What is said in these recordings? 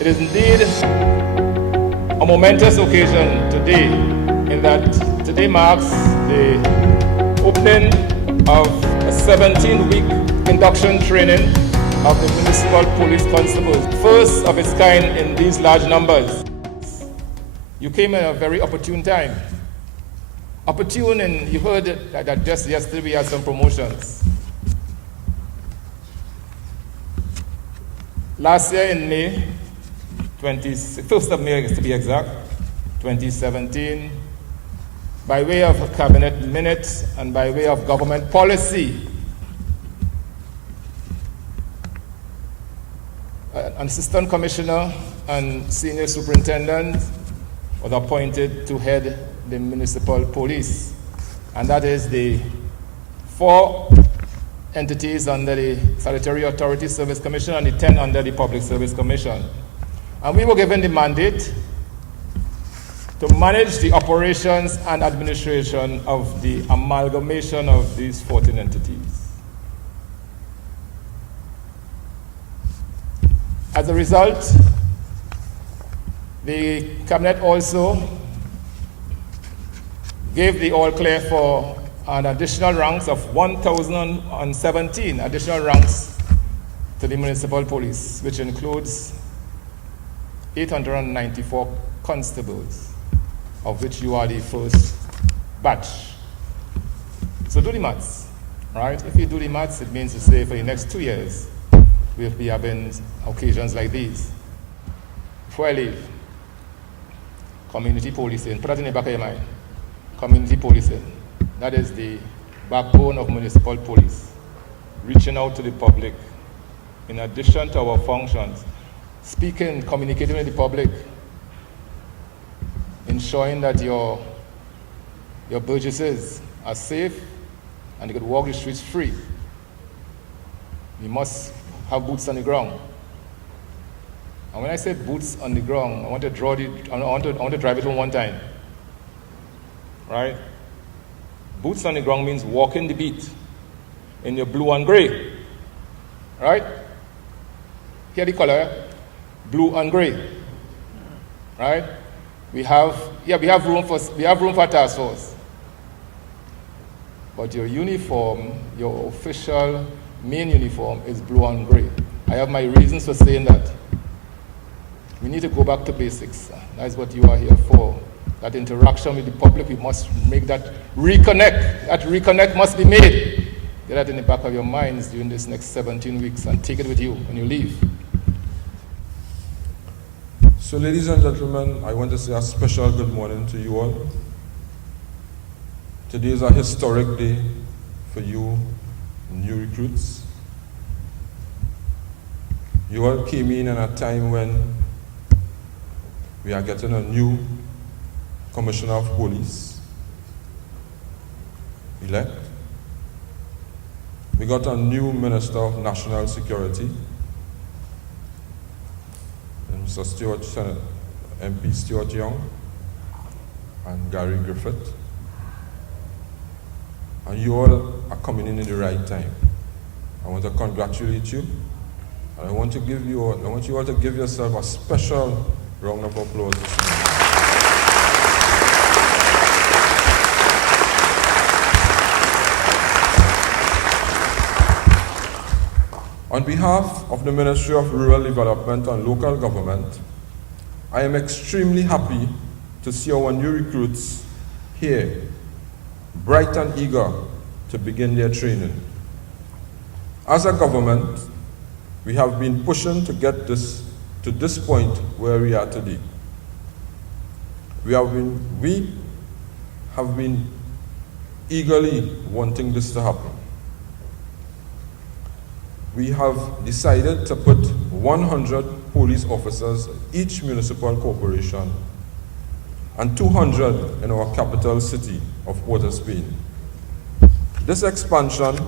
It is indeed a momentous occasion today, in that today marks the opening of a 17-week induction training of the Municipal Police Constables, first of its kind in these large numbers. You came at a very opportune time. Opportune, and you heard that just yesterday we had some promotions. Last year in May, 1st of May to be exact, 2017, by way of a cabinet minute and by way of government policy, an assistant commissioner and senior superintendent was appointed to head the municipal police. And that is the 4 entities under the Statutory Authority Service Commission and the 10 under the Public Service Commission. And we were given the mandate to manage the operations and administration of the amalgamation of these 14 entities. As a result, the Cabinet also gave the all clear for an additional ranks of 1,017 additional ranks to the municipal police, which includes 894 constables, of which you are the first batch. So do the maths, right? If you do the maths, it means to say for the next 2 years, we'll be having occasions like these. Before I leave, community policing, put that in the back of your mind. Community policing, that is the backbone of municipal police, reaching out to the public in addition to our functions, speaking, communicating with the public, ensuring that your burgesses are safe and they could walk the streets free. We must have boots on the ground. And when I say boots on the ground, I want to drive it home one time. Right? Boots on the ground means walking the beat in your blue and gray. Right? Hear the color? Blue and gray. Right? We have room for task force. But your uniform, your official main uniform is blue and gray. I have my reasons for saying that. We need to go back to basics. That's what you are here for. That interaction with the public, we must make that reconnect. That reconnect must be made. Get that in the back of your minds during this next 17 weeks and take it with you when you leave. So ladies and gentlemen, I want to say a special good morning to you all. Today is a historic day for you new recruits. You all came in at a time when we are getting a new Commissioner of Police elect. We got a new Minister of National Security, Mr. MP Stuart Young and Gary Griffith. And you all are coming in the right time. I want to congratulate you. And I want you all to give yourself a special round of applause this morning. On behalf of the Ministry of Rural Development and Local Government, I am extremely happy to see our new recruits here, bright and eager to begin their training. As a government, we have been pushing to get this to this point where we are today. We have been eagerly wanting this to happen. We have decided to put 100 police officers in each municipal corporation and 200 in our capital city of Port-of-Spain. This expansion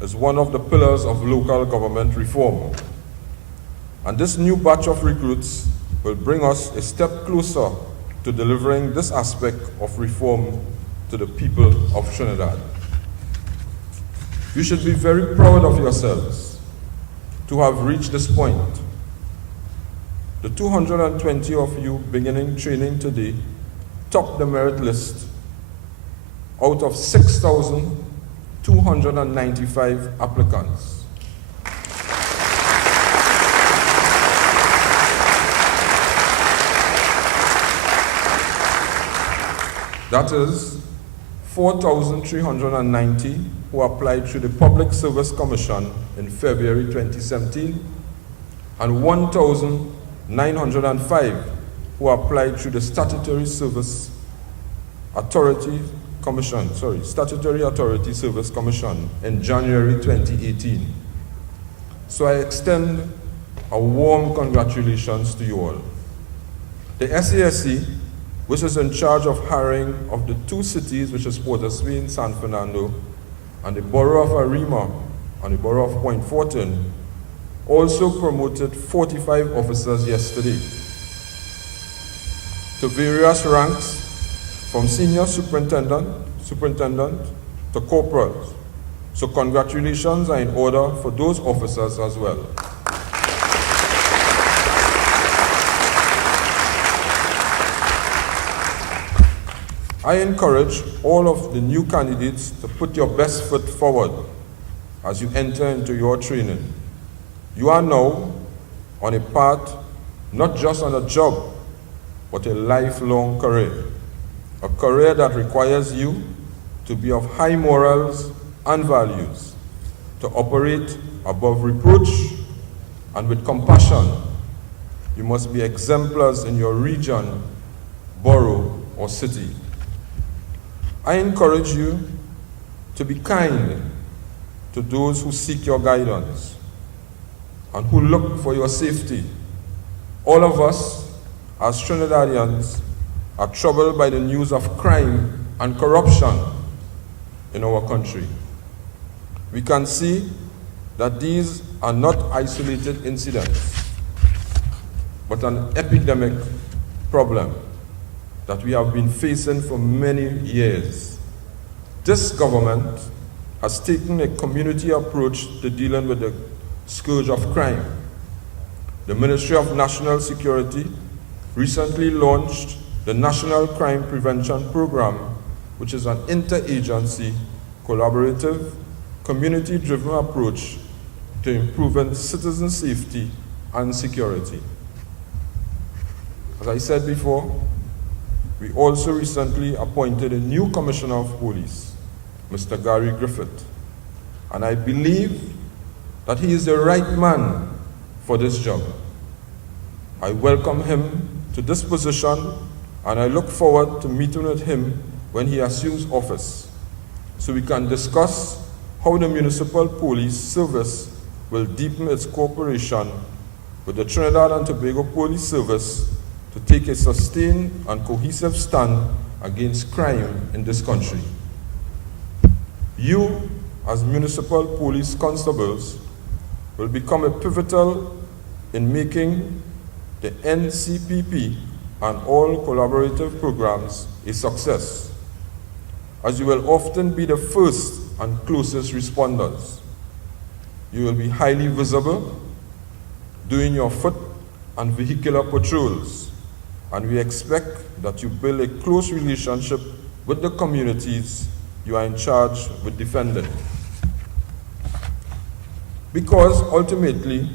is one of the pillars of local government reform. And this new batch of recruits will bring us a step closer to delivering this aspect of reform to the people of Trinidad. You should be very proud of yourselves to have reached this point. The 220 of you beginning training today top the merit list out of 6,295 applicants. That is 4,390 who applied through the Public Service Commission in February 2017 and 1,905 who applied through the Statutory Authority Service Commission in January 2018. So I extend a warm congratulations to you all. The SASC, which is in charge of hiring of the two cities, which is Port of Spain, San Fernando, and the borough of Arima and the borough of Point Fortin, also promoted 45 officers yesterday to various ranks from senior superintendent to corporals. So congratulations are in order for those officers as well. I encourage all of the new candidates to put your best foot forward as you enter into your training. You are now on a path, not just on a job, but a lifelong career. A career that requires you to be of high morals and values, to operate above reproach and with compassion. You must be exemplars in your region, borough, or city. I encourage you to be kind to those who seek your guidance and who look for your safety. All of us, as Trinidadians, are troubled by the news of crime and corruption in our country. We can see that these are not isolated incidents, but an epidemic problem that we have been facing for many years. This government has taken a community approach to dealing with the scourge of crime. The Ministry of National Security recently launched the National Crime Prevention Program, which is an interagency, collaborative, community-driven approach to improving citizen safety and security. As I said before, we also recently appointed a new Commissioner of Police, Mr. Gary Griffith, and I believe that he is the right man for this job. I welcome him to this position, and I look forward to meeting with him when he assumes office, so we can discuss how the Municipal Police Service will deepen its cooperation with the Trinidad and Tobago Police Service to take a sustained and cohesive stand against crime in this country. You, as Municipal Police Constables, will become a pivotal in making the NCPP and all collaborative programs a success, as you will often be the first and closest responders. You will be highly visible, doing your foot and vehicular patrols, and we expect that you build a close relationship with the communities you are in charge with defending. Because ultimately,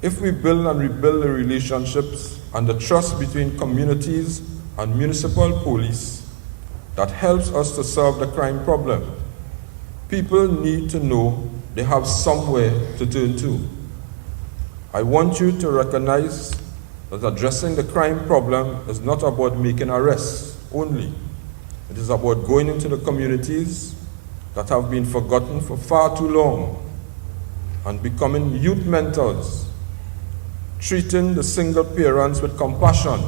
if we build and rebuild the relationships and the trust between communities and municipal police, that helps us to solve the crime problem. People need to know they have somewhere to turn to. I want you to recognize that addressing the crime problem is not about making arrests only. It is about going into the communities that have been forgotten for far too long and becoming youth mentors, treating the single parents with compassion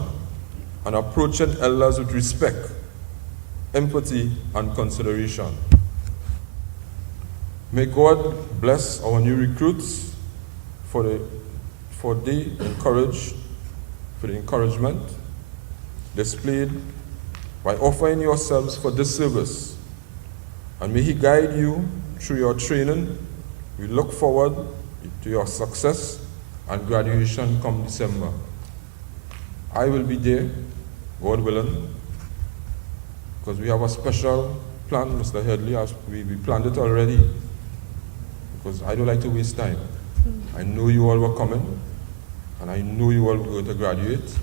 and approaching elders with respect, empathy, and consideration. May God bless our new recruits for the encouragement displayed by offering yourselves for this service. And may He guide you through your training. We look forward to your success and graduation come December. I will be there, God willing, because we have a special plan, Mr. Headley, as we planned it already, because I don't like to waste time. I know you all were coming, and I know you all were going to graduate,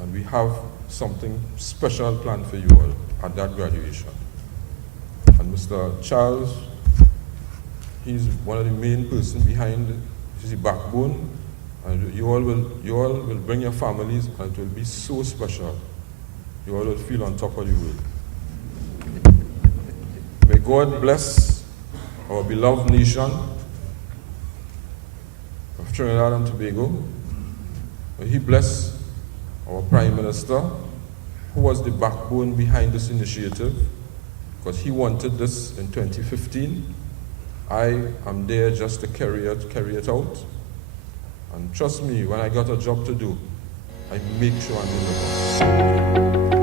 and we have something special planned for you all at that graduation. And Mr. Charles, he's one of the main persons behind it. He's the backbone, and you all will bring your families, and it will be so special. You all will feel on top of the world. May God bless our beloved nation of Trinidad and Tobago. May He bless our Prime Minister, who was the backbone behind this initiative, because he wanted this in 2015. I am there just to carry it out. And trust me, when I got a job to do, I make sure I deliver.